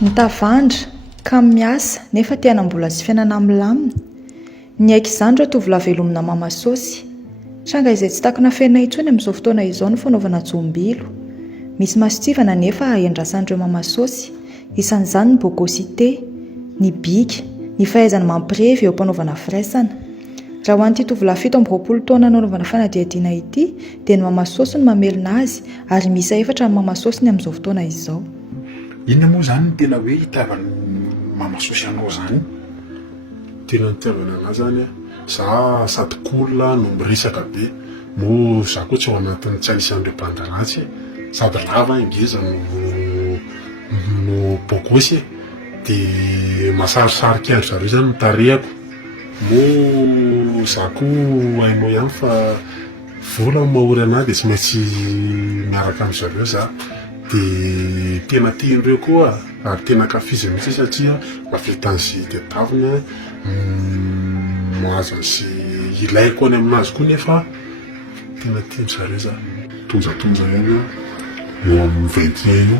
Nitavandra ka miasa nefa tena mbola tsy fiainana milamina. Ny aika izany ireo tovolahy velomina mamasosy. Tranga izay tsy takona fenina intsony amin'izao fotoana izao ny fanaovana jombilo. Misy masitsivana nefa iandrasan'ireo mamasosy. Isan'izany ny bogosité, ny bika, ny fahaizana mampirevy eo am-panaovana firaisana. Raha ho an'ity tovolahy 17 taona nanaovana fanadihadiana ity dia ny mamasosy no mamelona azy ary miisa 4 ny mamasosiny amin'izao fotoana izao. Inona moa zany ny tena hoe hitiavany mamasosy anao zany? Tena nitiavana anazy zany za sady kolona no miresaka be mo za koa tsy ao anatin'ny tsy anisan'ireo mpandaratsy sady lava ingeza no bogosy dia masarisarika andro zareo zany mitarehako mo za koa hainao ihany fa vola no mahory anahy dia tsy maintsy miaraka amin'izareo za. Dia tena tian'ireo koa ary tena kafiziny mihitsy satria mavita an'zy tadiavina mahazo an'zy ilaiko any aminazy koa nefa tena tian'zareo za. Tonjatonja ihany eo amin'ny 20 eo.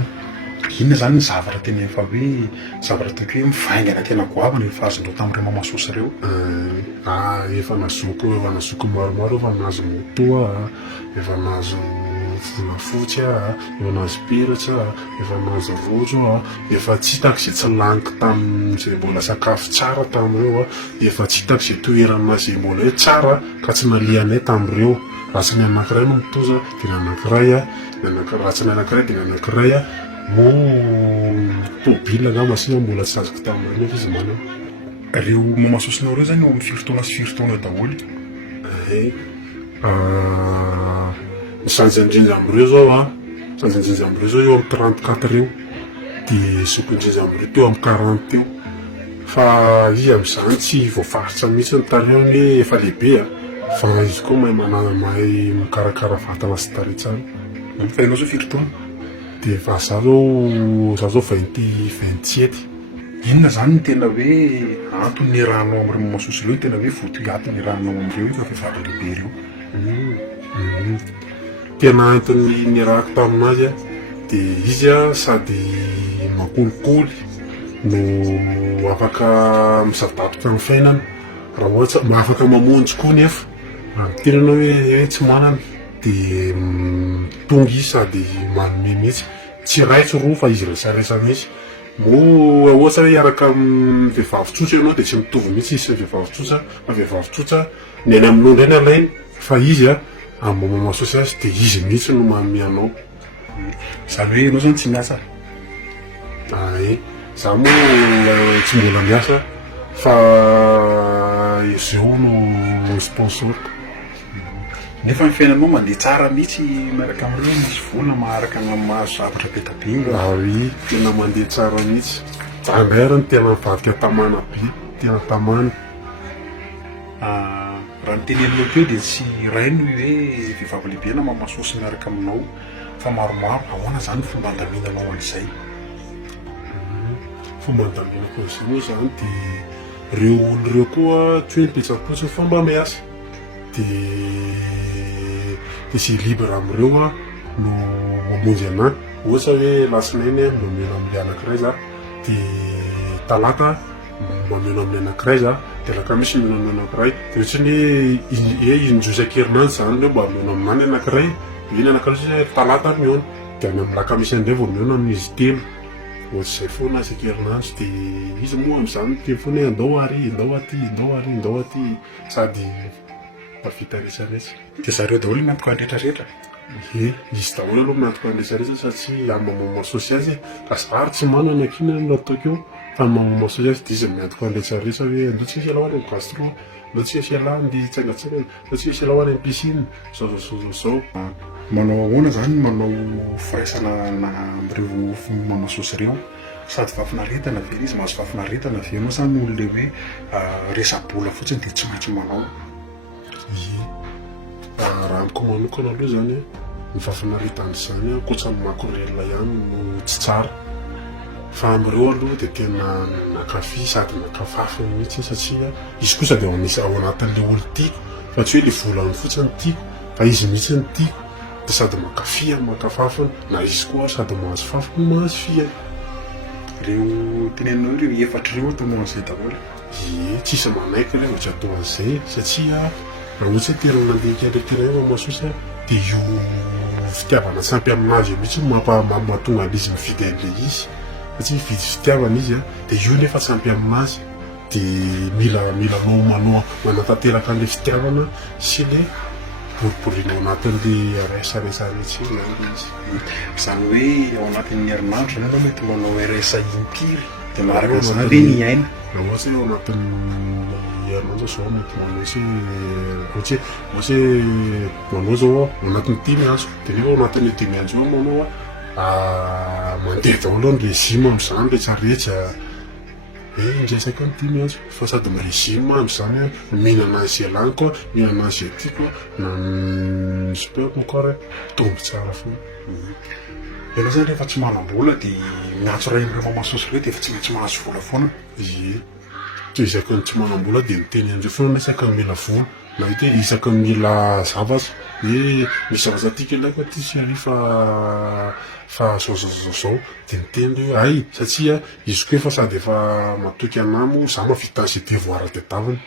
Inona zany ny zavatra tena efa hoe zavatra tena hoe mivaingana tena goavana efa azondreo tamin'ireo mamasosy ireo? Efa nazoko maromaro, efa nahazo moto, efa nahazo volafotsy, efa nahazo peratra, efa nahazo rojo, efa tsy hitako izay tsy laniko tamin'izay mbola sakafo tsara tamin'ireo, efa tsy hitako izay toerana izay mbola hoe tsara ka tsy nalianay tamin'ireo. Ratsy ny anankiray no mitoza dia ny anankiray, ratsy ny anankiray dia ny anankiray mo tobila angamba sina mbola tsy azoko tamin'ireo nefa izy manana. Ireo mamasosinao ireo zany eo amin'ny 4 taona sy 4 taona daholo? Ny sanjandrindra amin'ireo zao sanjandrindra amin'ireo zao eo amin'ny 34 eo dia zokin-drindra amin'ireo teo amin'ny 40 eo. Fa izy amin'izany tsy voafaritra mihitsy ny tarehiny hoe efa lehibe fa izy koa mahay mikarakara vatana sy tarehy tsara. Fa ianao zao 4 taona? Dia fa za zao 27. Inona zany ny tena hoe antony rahanao amin'ireo mamasosy ireo, tena hoe votoatony rahanao amin'ireo efa vehivavy lehibe ireo? Tena antony nirahako taminazy dia izy sady makolikoly no afaka misadaboka amin'ny fiainana raha ohatra afaka mamonjy koa nefa tenanao hoe tsy manana dia tonga izy sady manome mihitsy tsy ray tsy roa fa izy resaresa mihitsy mo ohatra hoe hiaraka amin'ny vehivavy tsotra ianao dia tsy mitovy mihitsy izy sy vehivavy tsotra fa vehivavy tsotra ny any aminao indray ny alainy fa izy amin'ny mamasosy azy dia izy mihitsy no manome anao. Zany hoe ianao zany tsy miasa? Za moa tsy mbola miasa fa izao no sponsorko. Nefa ny fiainanao mandeha tsara mihitsy miaraka amin'ireo, misy vola maharaka mahazo zavatra be tabe. Tena mandeha tsara mihitsy. Za indray ary tena mivadika tamana be, tena tamana. Raha ny teneninao teo dia tsy iray no hoe vehivavy lehibe na mamasosy miaraka aminao fa maromaro. Ahoana zany fomba handaminanao an'izay? Fomba handaminako an'izay moa zany dia ireo olo ireo koa tsy hoe nipetsapotsy fomba miasa dia izay libre amin'ireo no mamonjy anahy. Ohatra hoe lasinainy mameno amin'ilay anankiray za dia talata mameno amin'ny anankiray za dia alakamisy mameno amin'ny anankiray dia ohatrany hoe indrosan-kerinandro zany hoe mba mameno aminany anankiray iny anankiray talata miona dia any amin'ny lakamisy indray vao miona amin'izy telo. Ohatr'izay foana isan-kerinandro dia izy moa amin'izany teny foana hoe andao ary sady mavita rehetrarehetra. Dia zareo daholo miantoka ny rehetrarehetra? Izy daholo aloha miantoka ny rehetrarehetra satria amin'ny mamasosy azy ary tsy manana akina no ataoko eo fa amin'ny mamasosy azy dia izy miantoka ny rehetrarehetra hoe andao tsika hialao any amin'ny gastro, andao tsika hialao andeha hitsangatsangana, andao tsika hialao any amin'ny piscine, zao. Manao ahoana zany manao firaisana amin'ireo mamasosy ireo? Sady vafinaretana ve izy mahazo vafinaretana ve ianao zany olona hoe resa-bola fotsiny dia tsy maintsy manao? Raha amiko manokana aloha zany ny vafinaretana izany ankoatran'ny makorela ihany no tsy tsara fa amin'ireo aloha dia tena nakafy sady nakafafy mihitsy satria izy kosa dia ao anatin'ilay olo tiako fa tsy hoe ilay volany fotsiny tiako fa izy mihitsy ny tiako dia sady makafy makafafiny na izy koa sady mahazo fafiny mahazo fiany. reo tenenao reo efatra reo atao an'izay daholo. Tsisy manaiky ilay ohatry atao an'izay satria raha ohatry hoe tena nandinika ndraikiray mamasosa dia io fitiavana sampy aminazy io mihitsy mahatonga an'izy mifidy an'ilay izy satria vidy fitiavana izy dia io nefa sampy aminazy dia mila manatanteraka an'ilay fitiavana sy ilay boriborina ao anatin'ilay resarehetra iny izy. Izany hoe ao anatin'ny herinandro nefa mety manao resa impiry dia maraka izany ve ny aina. Raha ohatry hoe ao anatin'ny herinandro zao mety manao ohatry manao zao ao anatin'ny 10 andro dia nefa ao anatin'ny 10 andro eo manao mandeha daholo ny régime amin'izany rehetrarehetra indresaka ny 10 andro fa sady ny régime amin'izany mihinana izay laniko mihinana izay tiako na speko encore tombo tsara foana. Ianao zany rehefa tsy manam-bola dia miantso iray amin'ireo mamasosy ireo dia efa tsy maintsy mahazo vola foana. Ie tsy isaky ny tsy manam-bola dia miteny andreo foana isaky ny mila vola na hoe isaky ny mila zavatra hoe misy zavatra tiako ilaiko aty sy arifa fa zao dia miteny hoe ay satria izy koa efa sady efa matoky anamo za mavita an'izay devoir tadiavina.